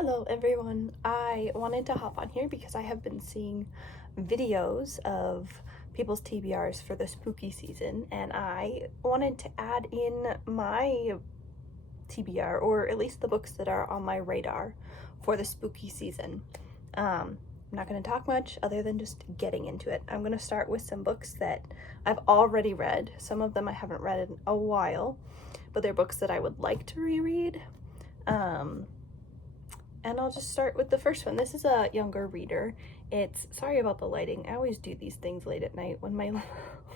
Hello everyone, I wanted to hop on here because I have been seeing videos of people's TBRs for the spooky season, and I wanted to add in my TBR, or at least the books that are on my radar for the spooky season. I'm not going to talk much other than just getting into it. I'm going to start with some books that I've already read. Some of them I haven't read in a while, but they're books that I would like to reread. And I'll just start with the first one. This is a younger reader. Sorry about the lighting. I always do these things late at night when my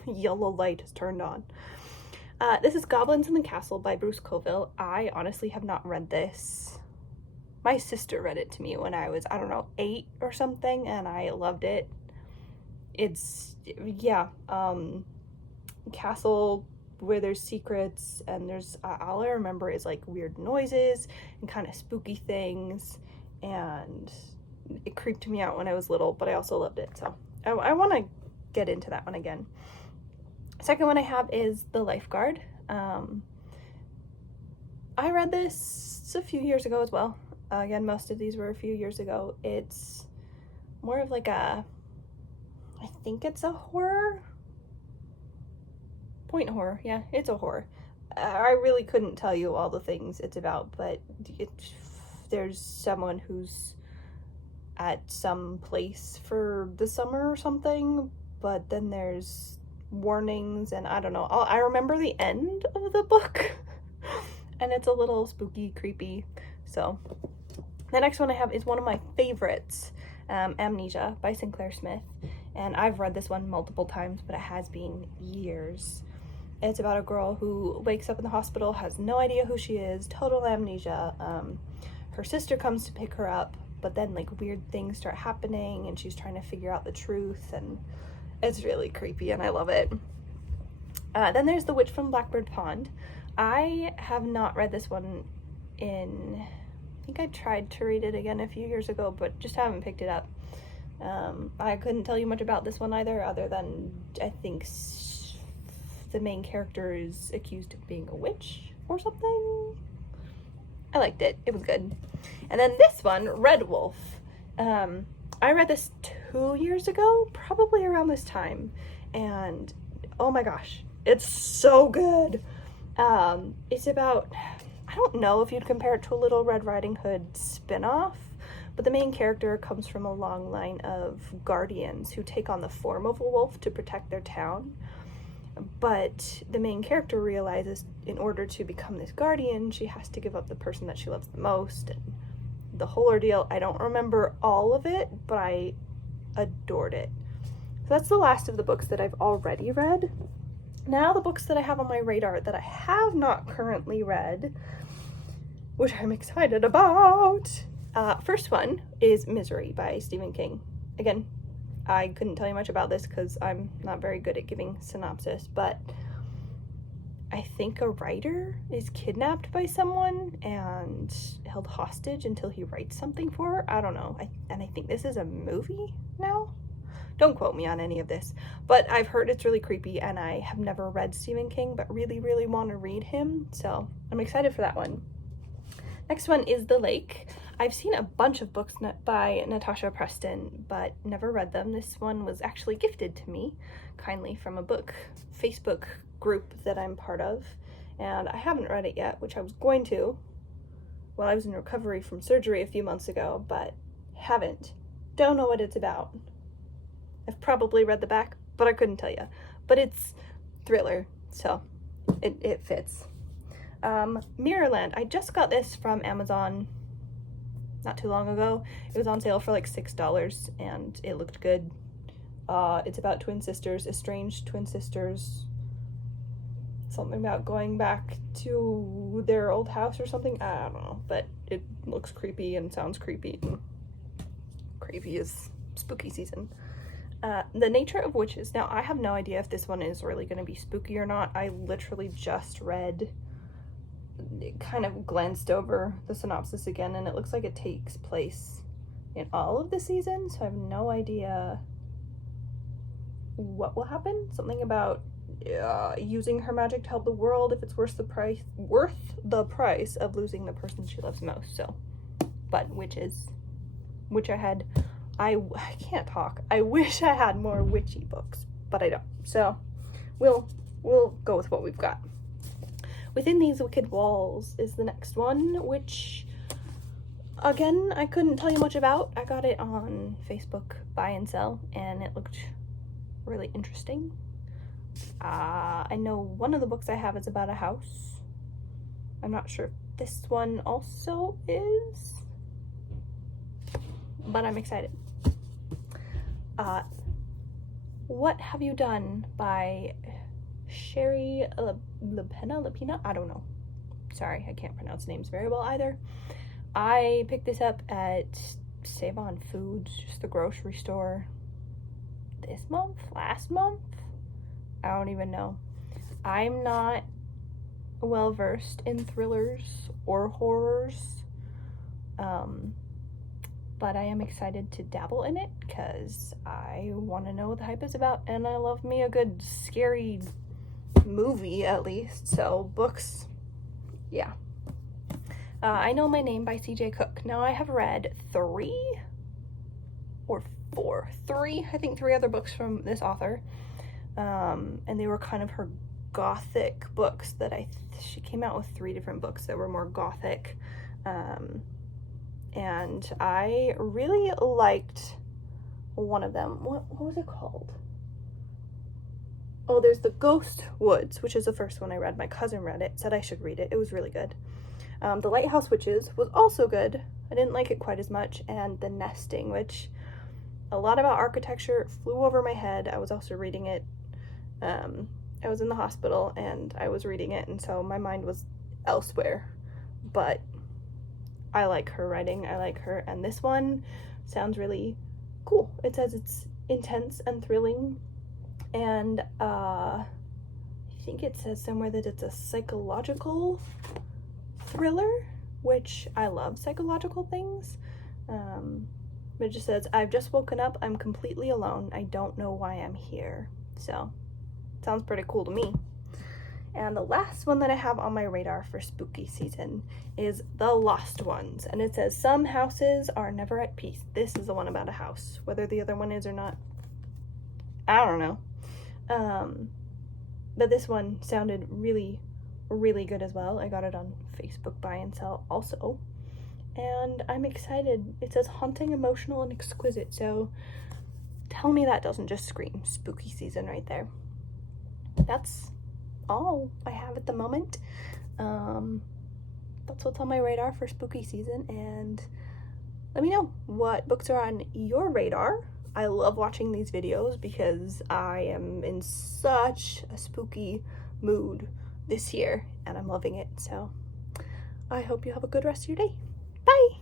yellow light is turned on. This is Goblins in the Castle by Bruce Coville. I honestly have not read this. My sister read it to me when I was, 8 or something, and I loved it. Castle where there's secrets, and there's all I remember is like weird noises and kind of spooky things, and it creeped me out when I was little, but I also loved it, so I want to get into that one again. Second one I have is The Lifeguard. I read this a few years ago as well. Again, most of these were a few years ago. It's more of like I think it's a horror. Point horror, yeah, it's a horror. I really couldn't tell you all the things it's about, but there's someone who's at some place for the summer or something, but then there's warnings, and I don't know. I remember the end of the book, and it's a little spooky, creepy. So the next one I have is one of my favorites, Amnesia by Sinclair Smith, and I've read this one multiple times, but it has been years. It's about a girl who wakes up in the hospital, has no idea who she is, total amnesia. Her sister comes to pick her up, but then like weird things start happening and she's trying to figure out the truth, and it's really creepy and I love it. Then there's The Witch from Blackbird Pond. I have not read this one I think I tried to read it again a few years ago, but just haven't picked it up. I couldn't tell you much about this one either, other than I think the main character is accused of being a witch or something. I liked it. It was good. And then this one, Red Wolf. I read this 2 years ago, probably around this time, and oh my gosh, it's so good. It's about, I don't know if you'd compare it to a Little Red Riding Hood spinoff, but the main character comes from a long line of guardians who take on the form of a wolf to protect their town. But the main character realizes in order to become this guardian, she has to give up the person that she loves the most, and the whole ordeal. I don't remember all of it, but I adored it. So that's the last of the books that I've already read. Now the books that I have on my radar that I have not currently read, which I'm excited about. First one is Misery by Stephen King. Again, I couldn't tell you much about this because I'm not very good at giving synopsis, but I think a writer is kidnapped by someone and held hostage until he writes something for her. I don't know. I think this is a movie now. Don't quote me on any of this, but I've heard it's really creepy, and I have never read Stephen King, but really, really want to read him, so I'm excited for that one. Next one is The Lake. I've seen a bunch of books by Natasha Preston, but never read them. This one was actually gifted to me kindly from a book Facebook group that I'm part of, and I haven't read it yet, which I was going to while I was in recovery from surgery a few months ago, but haven't. Don't know what it's about. I've probably read the back, but I couldn't tell you. But it's thriller, so it fits. Mirrorland. I just got this from Amazon not too long ago. It was on sale for like $6, and it looked good. It's about twin sisters, estranged twin sisters. Something about going back to their old house or something. I don't know, but it looks creepy and sounds creepy. And creepy is spooky season. The Nature of Witches. Now, I have no idea if this one is really going to be spooky or not. I literally just kind of glanced over the synopsis again, and it looks like it takes place in all of the seasons, so I have no idea what will happen. Something about using her magic to help the world if it's worth the price of losing the person she loves most. So but witches, which I can't talk. I wish I had more witchy books, but I don't. So we'll go with what we've got. Within These Wicked Walls is the next one, which again, I couldn't tell you much about. I got it on Facebook buy and sell, and it looked really interesting. I know one of the books I have is about a house. I'm not sure if this one also is, but I'm excited. What Have You Done by Sherry Lapina? I don't know. Sorry, I can't pronounce names very well either. I picked this up at Save On Foods, just the grocery store, last month? I don't even know. I'm not well versed in thrillers or horrors, but I am excited to dabble in it because I want to know what the hype is about, and I love me a good scary movie at least. So books, yeah. I Know My Name by C.J. Cook. Now, I have read three other books from this author, and they were kind of her gothic books that she came out with 3 different books that were more gothic, and I really liked one of them. What was it called? Oh, there's The Ghost Woods, which is the first one I read. My cousin read it, said I should read it. It was really good. The Lighthouse Witches was also good. I didn't like it quite as much. And The Nesting, which a lot about architecture flew over my head. I was also reading it. I was in the hospital and I was reading it, and so my mind was elsewhere. But I like her writing. I like her. And this one sounds really cool. It says it's intense and thrilling. And I think it says somewhere that it's a psychological thriller, which I love psychological things. But it just says, I've just woken up. I'm completely alone. I don't know why I'm here. So, sounds pretty cool to me. And the last one that I have on my radar for spooky season is The Lost Ones. And it says, some houses are never at peace. This is the one about a house. Whether the other one is or not, I don't know. But this one sounded really, really good as well. I got it on Facebook buy and sell also. And I'm excited. It says haunting, emotional, and exquisite. So tell me that doesn't just scream spooky season right there. That's all I have at the moment. That's what's on my radar for spooky season, and let me know what books are on your radar. I love watching these videos because I am in such a spooky mood this year and I'm loving it. So I hope you have a good rest of your day. Bye!